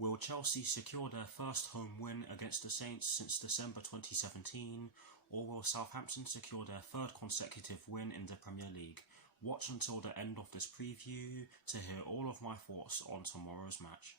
Will Chelsea secure their first home win against the Saints since December 2017, or will Southampton secure their third consecutive win in the Premier League? Watch until the end of this preview to hear all of my thoughts on tomorrow's match.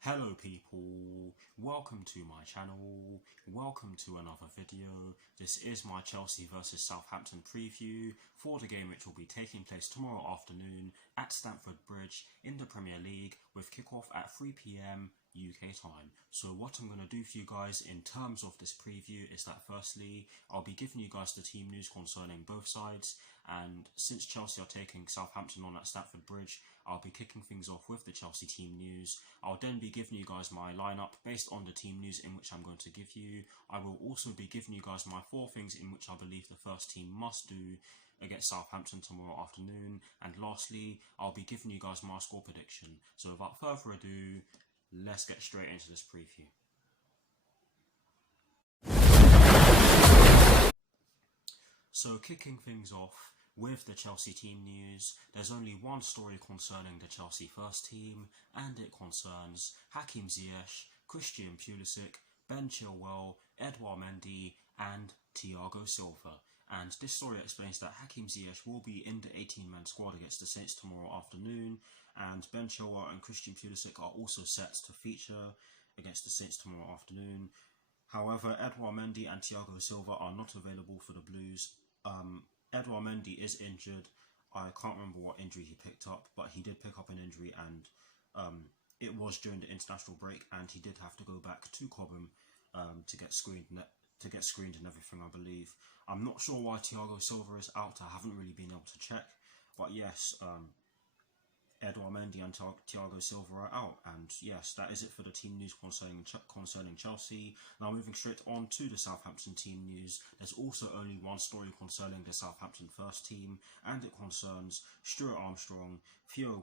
Hello people, welcome to my channel, welcome to another video. This is my Chelsea vs Southampton preview for the game which will be taking place tomorrow afternoon at Stamford Bridge in the Premier League with kickoff at 3 PM UK time. So what I'm going to do for you guys in terms of this preview is that firstly, I'll be giving you guys the team news concerning both sides, and since Chelsea are taking Southampton on at Stamford Bridge, I'll be kicking things off with the Chelsea team news. I'll then be giving you guys my lineup based on the team news in which I'm going to give you. I will also be giving you guys my 4 things in which I believe the first team must do against Southampton tomorrow afternoon. And lastly, I'll be giving you guys my score prediction. So without further ado, let's get straight into this preview. So kicking things off with the Chelsea team news, there's only one story concerning the Chelsea first team, and it concerns Hakim Ziyech, Christian Pulisic, Ben Chilwell, Edouard Mendy and Thiago Silva. And this story explains that Hakim Ziyech will be in the 18-man squad against the Saints tomorrow afternoon, and Ben Chilwell and Christian Pulisic are also set to feature against the Saints tomorrow afternoon. However, Edouard Mendy and Thiago Silva are not available for the Blues. Edouard Mendy is injured. I can't remember what injury he picked up, but he did pick up an injury, and it was during the international break, and he did have to go back to Cobham to get screened and everything, I believe. I'm not sure why Thiago Silva is out. I haven't really been able to check, but yes, Edouard Mendy and Thiago Silva are out, and yes, that is it for the team news concerning Chelsea. Now moving straight on to the Southampton team news, there's also only one story concerning the Southampton first team, and it concerns Stuart Armstrong, Theo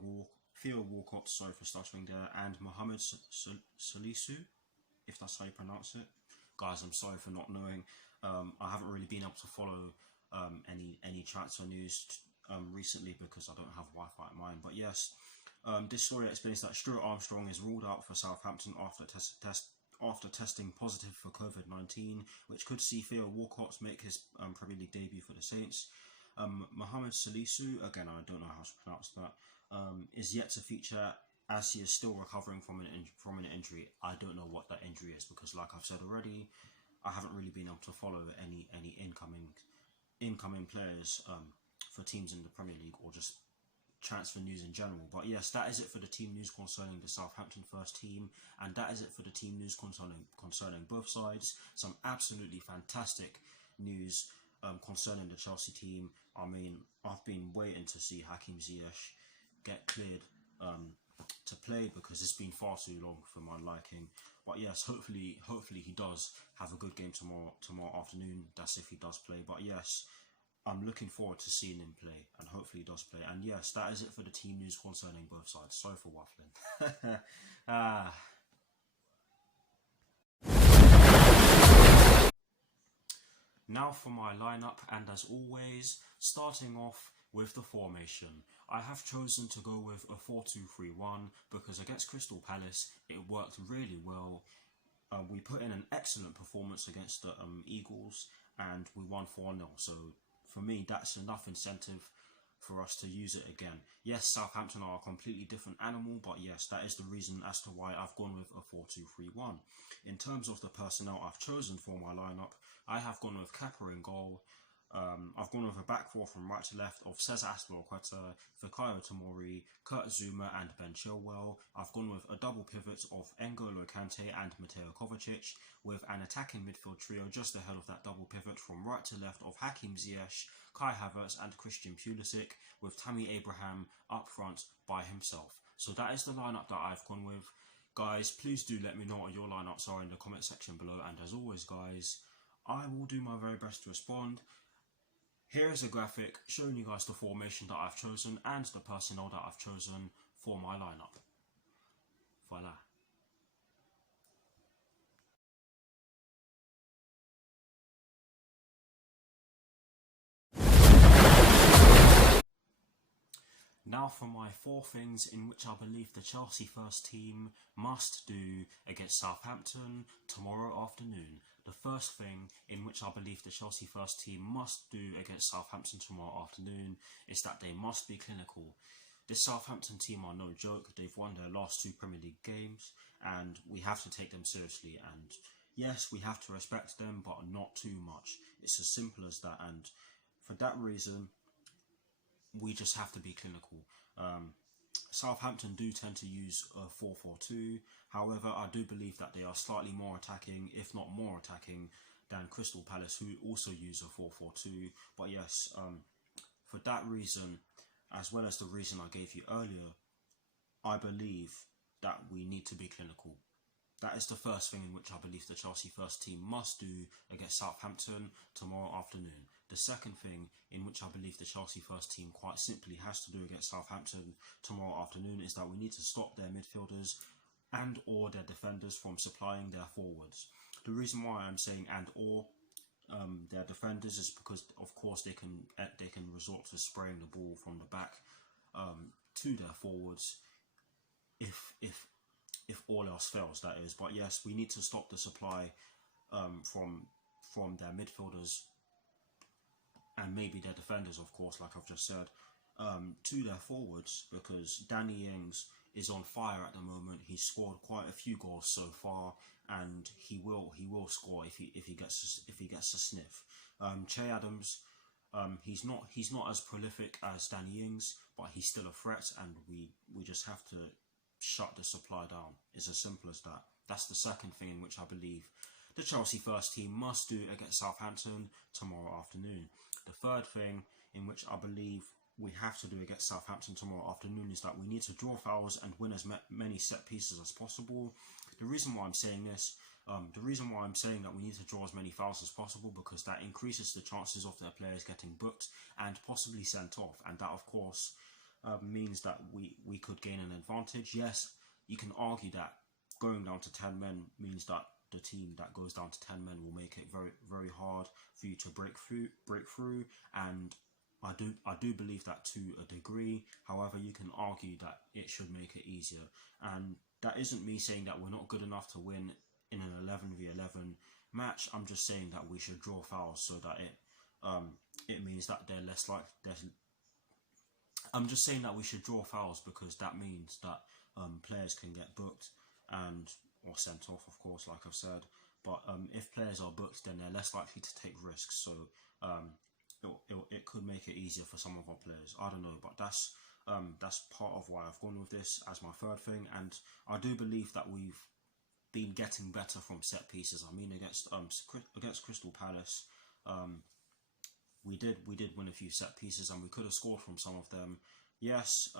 Walcott, sorry for stuttering there, and Mohamed Salisu, if that's how you pronounce it. Guys, I'm sorry for not knowing. I haven't really been able to follow any transfer news recently because I don't have Wi-Fi at mine. But yes, this story explains that Stuart Armstrong is ruled out for Southampton after testing positive for COVID-19, which could see Theo Walcott make his Premier League debut for the Saints. Mohamed Salisu, again I don't know how to pronounce that, is yet to feature as he is still recovering from an injury. I don't know what that injury is because, like I've said already, I haven't really been able to follow any incoming players for teams in the Premier League or just transfer news in general. But yes, that is it for the team news concerning the Southampton first team, and that is it for the team news concerning both sides. Some absolutely fantastic news concerning the Chelsea team. I mean, I've been waiting to see Hakim Ziyech get cleared to play because it's been far too long for my liking. But yes, hopefully he does have a good game tomorrow afternoon. That's if he does play. But yes, I'm looking forward to seeing him play, and hopefully he does play. And yes, that is it for the team news concerning both sides. Sorry for waffling. Now for my lineup, and as always, starting off with the formation. I have chosen to go with a 4-2-3-1 because against Crystal Palace it worked really well. We put in an excellent performance against the Eagles and we won 4-0. So for me, that's enough incentive for us to use it again. Yes, Southampton are a completely different animal, but yes, that is the reason as to why I've gone with a 4-2-3-1. In terms of the personnel I've chosen for my lineup, I have gone with Kepa in goal. I've gone with a back four from right to left of Cesar Azpilicueta, Fikayo Tomori, Kurt Zouma and Ben Chilwell. I've gone with a double pivot of N'Golo Kante and Mateo Kovacic, with an attacking midfield trio just ahead of that double pivot from right to left of Hakim Ziyech, Kai Havertz and Christian Pulisic, with Tammy Abraham up front by himself. So that is the lineup that I've gone with. Guys, please do let me know what your lineups are in the comment section below, and as always guys, I will do my very best to respond. Here is a graphic showing you guys the formation that I've chosen and the personnel that I've chosen for my lineup. Voila. Now for my 4 things in which I believe the Chelsea first team must do against Southampton tomorrow afternoon. The first thing in which I believe the Chelsea first team must do against Southampton tomorrow afternoon is that they must be clinical. This Southampton team are no joke. They've won their last 2 Premier League games and we have to take them seriously. And yes, we have to respect them, but not too much. It's as simple as that. And for that reason, we just have to be clinical. Southampton do tend to use a 4-4-2. However, I do believe that they are slightly more attacking, if not more attacking, than Crystal Palace, who also use a 4-4-2. But yes, for that reason, as well as the reason I gave you earlier, I believe that we need to be clinical. That is the first thing in which I believe the Chelsea first team must do against Southampton tomorrow afternoon. The second thing in which I believe the Chelsea first team quite simply has to do against Southampton tomorrow afternoon is that we need to stop their midfielders and or their defenders from supplying their forwards. The reason why I'm saying and or their defenders is because of course they can resort to spraying the ball from the back to their forwards if all else fails, that is. But yes, we need to stop the supply from their midfielders and maybe their defenders, of course, like I've just said, to their forwards, because Danny Ings is on fire at the moment. He's scored quite a few goals so far, and he will score if he gets a sniff. Che Adams, he's not as prolific as Danny Ings, but he's still a threat, and we just have to shut the supply down. It's as simple as that. That's the second thing in which I believe the Chelsea first team must do against Southampton tomorrow afternoon. The third thing in which I believe we have to do against Southampton tomorrow afternoon is that we need to draw fouls and win as many set pieces as possible. The reason why I'm saying this, the reason why I'm saying that we need to draw as many fouls as possible, because that increases the chances of their players getting booked and possibly sent off, and that of course means that we could gain an advantage. Yes, you can argue that going down to 10 men means that the team that goes down to 10 men will make it very, very hard for you to break through, and I do believe that to a degree. However, you can argue that it should make it easier, and that isn't me saying that we're not good enough to win in an 11v11 match. I'm just saying that we should draw fouls so that it means that they're less like I'm just saying that we should draw fouls because that means that players can get booked and or sent off, of course, like I've said. But if players are booked, then they're less likely to take risks. So it could make it easier for some of our players. I don't know, but that's part of why I've gone with this as my third thing. And I do believe that we've been getting better from set pieces. I mean, against Crystal Palace, we did win a few set pieces and we could have scored from some of them. Yes,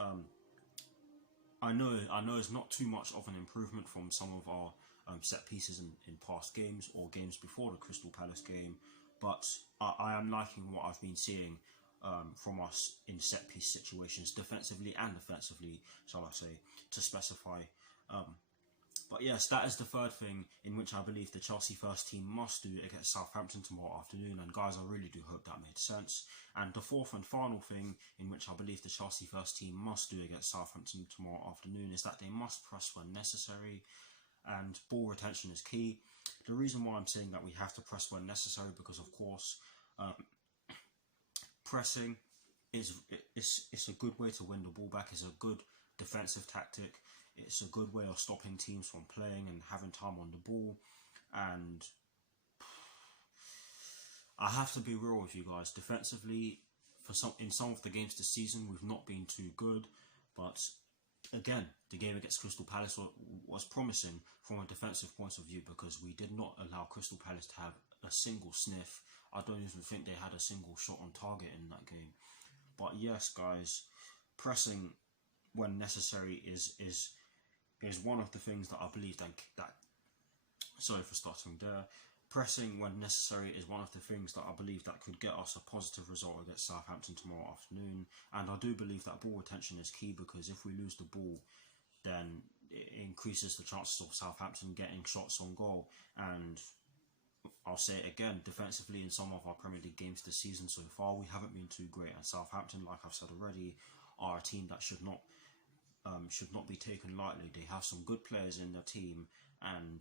I know it's not too much of an improvement from some of our set pieces in past games or games before the Crystal Palace game, but I am liking what I've been seeing from us in set piece situations, defensively and offensively, shall I say, to specify. But yes, that is the third thing in which I believe the Chelsea first team must do against Southampton tomorrow afternoon. And guys, I really do hope that made sense. And the fourth and final thing in which I believe the Chelsea first team must do against Southampton tomorrow afternoon is that they must press when necessary. And ball retention is key. The reason why I'm saying that we have to press when necessary, because of course, pressing it's a good way to win the ball back. It's a good defensive tactic. It's a good way of stopping teams from playing and having time on the ball. And I have to be real with you guys. Defensively, in some of the games this season, we've not been too good. But again, the game against Crystal Palace was promising from a defensive point of view, because we did not allow Crystal Palace to have a single sniff. I don't even think they had a single shot on target in that game. But yes, guys, pressing when necessary is one of the things that I believe that sorry for starting there. Pressing when necessary is one of the things that I believe that could get us a positive result against Southampton tomorrow afternoon. And I do believe that ball retention is key, because if we lose the ball, then it increases the chances of Southampton getting shots on goal. And I'll say it again, defensively in some of our Premier League games this season so far, we haven't been too great. And Southampton, like I've said already, are a team that should not be taken lightly. They have some good players in their team, and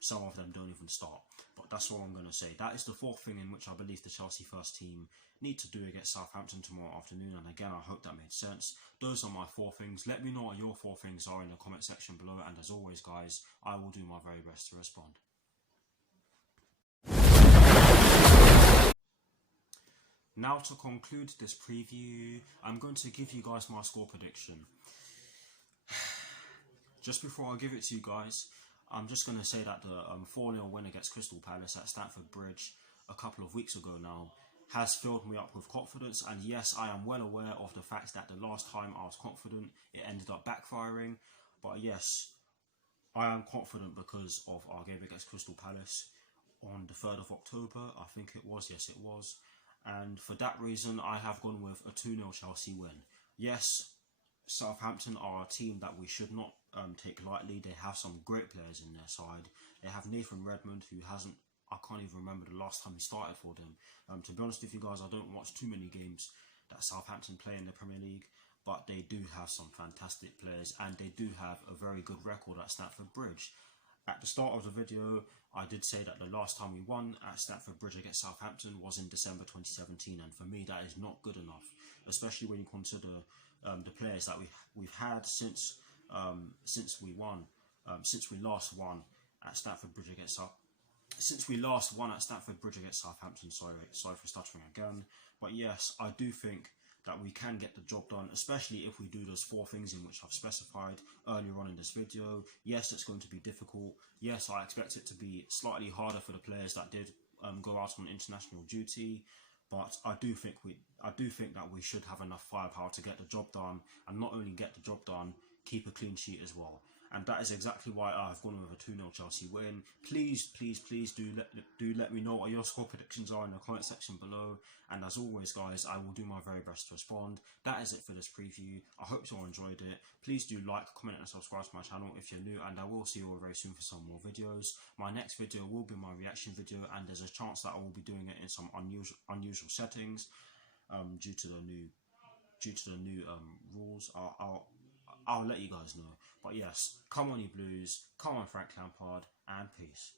some of them don't even start. But that's all I'm going to say. That is the fourth thing in which I believe the Chelsea first team need to do against Southampton tomorrow afternoon. And again, I hope that made sense. Those are my four things. Let me know what your four things are in the comment section below. And as always, guys, I will do my very best to respond. Now to conclude this preview, I'm going to give you guys my score prediction. Just before I give it to you guys, I'm just going to say that the 4-0 win against Crystal Palace at Stamford Bridge a couple of weeks ago now has filled me up with confidence. And yes, I am well aware of the fact that the last time I was confident, it ended up backfiring. But yes, I am confident because of our game against Crystal Palace on the 3rd of October. I think it was. Yes, it was. And for that reason, I have gone with a 2-0 Chelsea win. Yes, Southampton are a team that we should not take lightly. They have some great players in their side. They have Nathan Redmond, who hasn't, I can't even remember the last time he started for them. To be honest with you guys, I don't watch too many games that Southampton play in the Premier League, but they do have some fantastic players, and they do have a very good record at Stamford Bridge. At the start of the video, I did say that the last time we won at Stamford Bridge against Southampton was in December 2017, and for me that is not good enough, especially when you consider the players that we've had since we last won at Stamford Bridge against Southampton. Sorry for stuttering again. But yes, I do think that we can get the job done, especially if we do those four things in which I've specified earlier on in this video. Yes, it's going to be difficult. Yes, I expect it to be slightly harder for the players that did go out on international duty. But I do think that we should have enough firepower to get the job done, and not only get the job done, keep a clean sheet as well. And that is exactly why I've gone with a 2-0 Chelsea win. Please do let me know what your score predictions are in the comment section below. And as always, guys, I will do my very best to respond. That is it for this preview. I hope you all enjoyed it. Please do like, comment and subscribe to my channel if you're new, and I will see you all very soon for some more videos. My next video will be my reaction video, and there's a chance that I will be doing it in some unusual settings due to the new rules. I'll let you guys know. But yes, come on you Blues, come on Frank Lampard, and peace.